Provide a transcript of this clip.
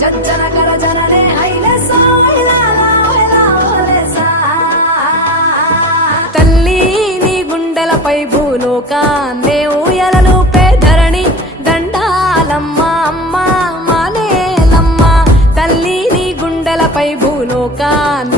జజ్జన కర జననే హైలెసా తల్లి నీ గుండెలపై భూలోకాన్నే ఊయలలు పేదరణి దండాలమ్మ అమ్మ మానేలమ్మ తల్లి నీ గుండెలపై భూలోకాన్ని